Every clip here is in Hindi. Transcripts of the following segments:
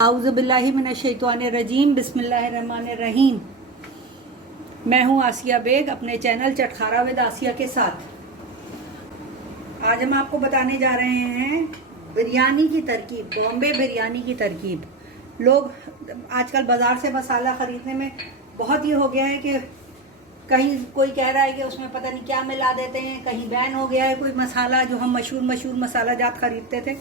आउज़ुबिल्लाहि मिनश्शैतानिर्रजीम बिस्मिल्लाहिर्रहमानिर्रहीम। मैं हूँ आसिया बेग अपने चैनल चटखारा विद आसिया के साथ। आज हम आपको बताने जा रहे हैं बिरयानी की तरकीब, बॉम्बे बिरयानी की तरकीब। लोग आजकल बाज़ार से मसाला ख़रीदने में बहुत ये हो गया है कि कहीं कोई कह रहा है कि उसमें पता नहीं क्या मिला देते हैं, कहीं बैन हो गया है कोई मसाला जो हम मशहूर मसाला जात ख़रीदते थे।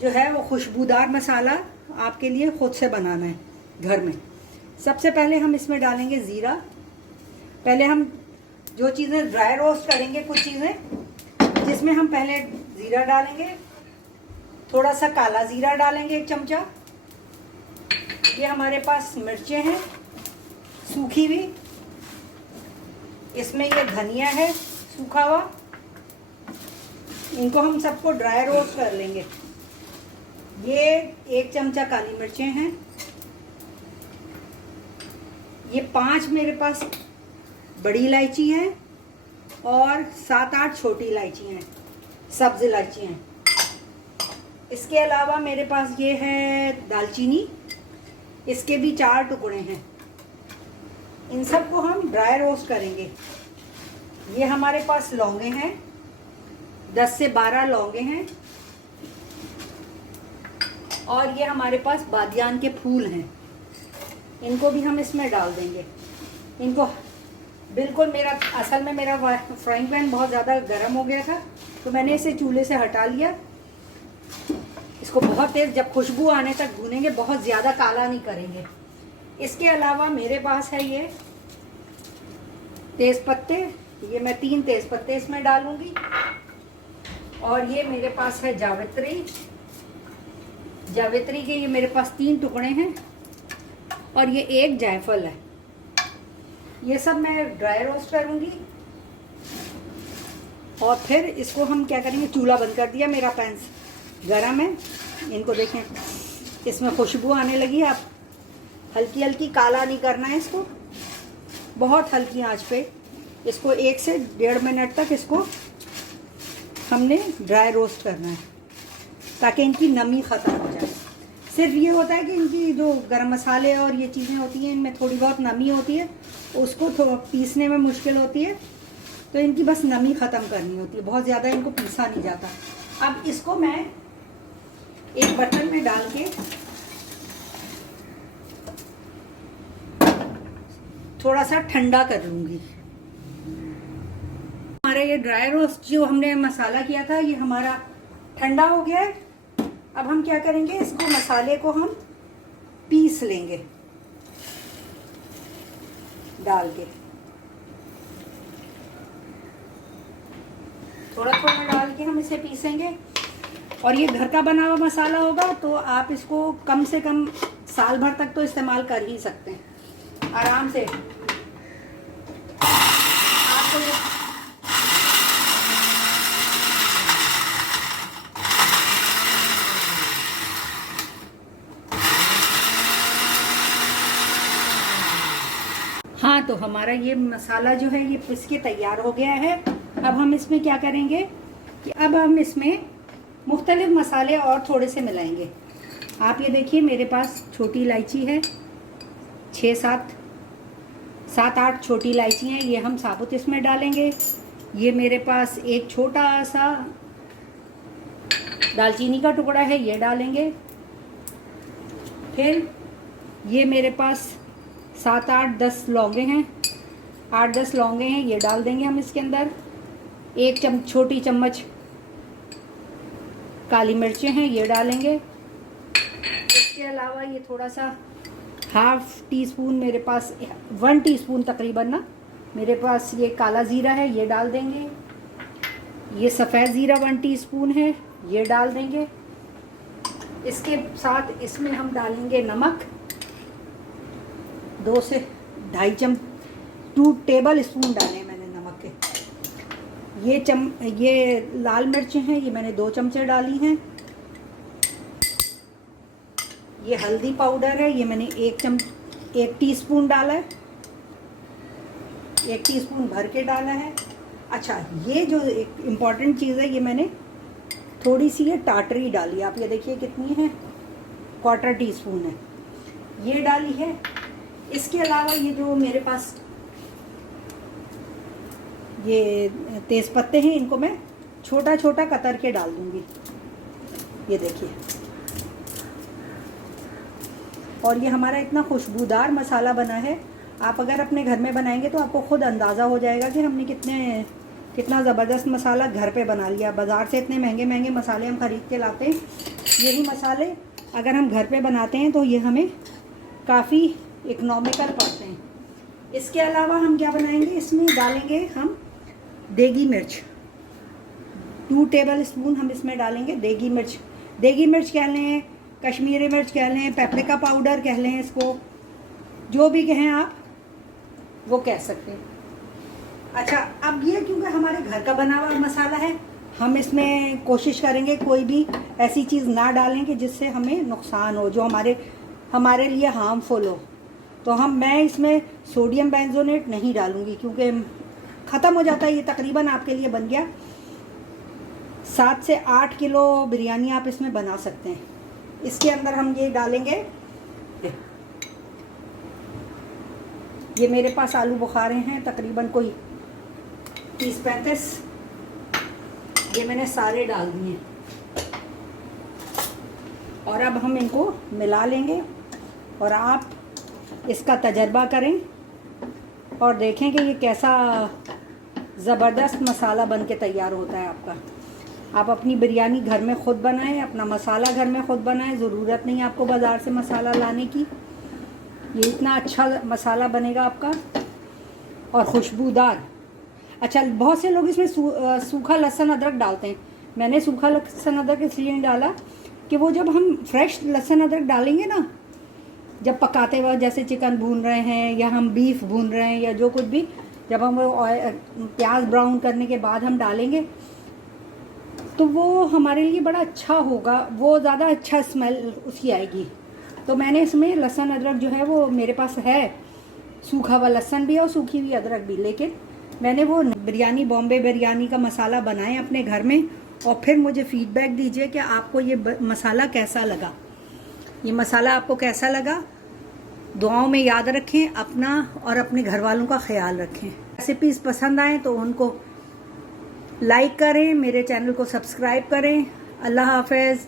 जो है वो खुशबूदार मसाला आपके लिए खुद से बनाना है घर में। सबसे पहले हम इसमें डालेंगे ज़ीरा। पहले हम जो चीज़ें ड्राई रोस्ट करेंगे, कुछ चीज़ें जिसमें हम पहले ज़ीरा डालेंगे, थोड़ा सा काला ज़ीरा डालेंगे 1 चमचा। ये हमारे पास मिर्चें हैं सूखी हुई, इसमें ये धनिया है सूखा हुआ। इनको हम सबको ड्राई रोस्ट कर लेंगे। ये 1 चमचा काली मिर्चें हैं। ये 5 मेरे पास बड़ी इलायची हैं और 7-8 छोटी इलायची हैं, सब्ज़ इलायची हैं। इसके अलावा मेरे पास ये है दालचीनी, इसके भी 4 टुकड़े हैं। इन सब को हम ड्राई रोस्ट करेंगे। ये हमारे पास लौंगे हैं, 10 से 12 लौंगे हैं। और ये हमारे पास बादियान के फूल हैं, इनको भी हम इसमें डाल देंगे। इनको बिल्कुल असल में मेरा फ्राइंग पैन बहुत ज़्यादा गर्म हो गया था, तो मैंने इसे चूल्हे से हटा लिया। इसको बहुत तेज़ जब खुशबू आने तक भूनेंगे, बहुत ज़्यादा काला नहीं करेंगे। इसके अलावा मेरे पास है ये तेज़ पत्ते, ये मैं 3 तेज़ पत्ते इसमें डालूँगी। और ये मेरे पास है जावित्री के ये मेरे पास 3 टुकड़े हैं। और ये 1 जायफल है। ये सब मैं ड्राई रोस्ट करूँगी। और फिर इसको हम क्या करेंगे, चूल्हा बंद कर दिया, मेरा पैन गरम है। इनको देखें, इसमें खुशबू आने लगी। आप हल्की हल्की काला नहीं करना है इसको, बहुत हल्की आंच पे इसको 1 से 1.5 मिनट तक इसको हमने ड्राई रोस्ट करना है, ताकि इनकी नमी ख़त्म हो जाए। सिर्फ ये होता है कि इनकी जो गरम मसाले और ये चीज़ें होती हैं, इनमें थोड़ी बहुत नमी होती है, उसको पीसने में मुश्किल होती है, तो इनकी बस नमी ख़त्म करनी होती है, बहुत ज़्यादा इनको पीसा नहीं जाता। अब इसको मैं एक बर्तन में डाल के थोड़ा सा ठंडा कर लूँगी। हमारा ये ड्राई रोस्ट जो हमने मसाला किया था, ये हमारा ठंडा हो गया है। अब हम क्या करेंगे, इसको मसाले को हम पीस लेंगे डाल के, थोड़ा थोड़ा डाल के हम इसे पीसेंगे। और ये घर का बना हुआ मसाला होगा, तो आप इसको कम से कम साल भर तक तो इस्तेमाल कर ही सकते हैं आराम से। आपको हाँ, तो हमारा ये मसाला जो है ये पिस के तैयार हो गया है। अब हम इसमें क्या करेंगे कि अब हम इसमें मुख्तलिफ मसाले और थोड़े से मिलाएंगे। आप ये देखिए, मेरे पास छोटी इलायची है, 7-8 छोटी इलायची हैं, ये हम साबुत इसमें डालेंगे। ये मेरे पास एक छोटा सा दालचीनी का टुकड़ा है, ये डालेंगे। फिर ये मेरे पास 7-8-10 लौंगे हैं, 8-10 लौंगे हैं, ये डाल देंगे हम इसके अंदर। 1 छोटी चम्मच काली मिर्चें हैं, ये डालेंगे। इसके अलावा ये थोड़ा सा 1/2 टीस्पून, मेरे पास 1 टीस्पून तकरीबन ना, मेरे पास ये काला ज़ीरा है, ये डाल देंगे। ये सफ़ेद ज़ीरा 1 टीस्पून है, ये डाल देंगे। इसके साथ इसमें हम डालेंगे नमक, 2 से 2 टेबल स्पून डाले मैंने नमक के। ये लाल मिर्चें हैं, ये मैंने 2 चमचे डाली हैं। ये हल्दी पाउडर है, ये मैंने 1 टीस्पून डाला है, 1 टीस्पून भर के डाला है। अच्छा, ये जो एक इम्पॉर्टेंट चीज़ है, ये मैंने थोड़ी सी ये टाटरी डाली। आप ये देखिए कितनी है, 1/4 टी स्पून है, ये डाली है। इसके अलावा ये जो मेरे पास ये तेज़ पत्ते हैं, इनको मैं छोटा छोटा कतर के डाल दूंगी, ये देखिए। और ये हमारा इतना खुशबूदार मसाला बना है, आप अगर अपने घर में बनाएंगे तो आपको खुद अंदाज़ा हो जाएगा कि हमने कितना ज़बरदस्त मसाला घर पे बना लिया। बाज़ार से इतने महंगे महंगे मसाले हम ख़रीद के लाते हैं, यही मसाले अगर हम घर पे बनाते हैं तो ये हमें काफ़ी इकोनॉमिकल पड़ते हैं। इसके अलावा हम क्या बनाएंगे, इसमें डालेंगे हम देगी मिर्च, 2 टेबल स्पून हम इसमें डालेंगे देगी मिर्च। देगी मिर्च कह लें, कश्मीरी मिर्च कह लें, पेपरिका पाउडर कह लें, इसको जो भी कहें आप वो कह सकते हैं। अच्छा, अब ये क्योंकि हमारे घर का बना हुआ मसाला है, हम इसमें कोशिश करेंगे कोई भी ऐसी चीज़ ना डालें कि जिससे हमें नुकसान हो, जो हमारे लिए हार्मफुल हो। तो मैं इसमें सोडियम बेंजोनेट नहीं डालूंगी, क्योंकि ख़त्म हो जाता है। ये तकरीबन आपके लिए बन गया 7 से 8 किलो बिरयानी आप इसमें बना सकते हैं। इसके अंदर हम ये डालेंगे, ये मेरे पास आलू बुखारे हैं तकरीबन कोई 30-35, ये मैंने सारे डाल दिए। और अब हम इनको मिला लेंगे और आप इसका तजर्बा करें और देखें कि ये कैसा ज़बरदस्त मसाला बन के तैयार होता है आपका। आप अपनी बिरयानी घर में ख़ुद बनाएं, अपना मसाला घर में ख़ुद बनाएं, ज़रूरत नहीं आपको बाज़ार से मसाला लाने की। ये इतना अच्छा मसाला बनेगा आपका और खुशबूदार। अच्छा, बहुत से लोग इसमें सूखा लहसुन अदरक डालते हैं। मैंने सूखा लहसुन अदरक इसलिए नहीं डाला कि वो जब हम फ्रेश लहसुन अदरक डालेंगे ना, जब पकाते वक्त, जैसे चिकन भून रहे हैं या हम बीफ भून रहे हैं या जो कुछ भी, जब हम वो प्याज ब्राउन करने के बाद हम डालेंगे तो वो हमारे लिए बड़ा अच्छा होगा, वो ज़्यादा अच्छा स्मेल उसकी आएगी। तो मैंने इसमें लहसुन अदरक जो है वो मेरे पास है, सूखा हुआ लहसुन भी और सूखी हुई अदरक भी, लेकिन मैंने वो बिरयानी, बॉम्बे बिरयानी का मसाला बनाए अपने घर में। और फिर मुझे फीडबैक दीजिए कि आपको ये मसाला कैसा लगा, ये मसाला आपको कैसा लगा। दुआओं में याद रखें, अपना और अपने घर वालों का ख्याल रखें। रेसिपीज़ पसंद आएँ तो उनको लाइक करें, मेरे चैनल को सब्सक्राइब करें। अल्लाह हाफ़िज़।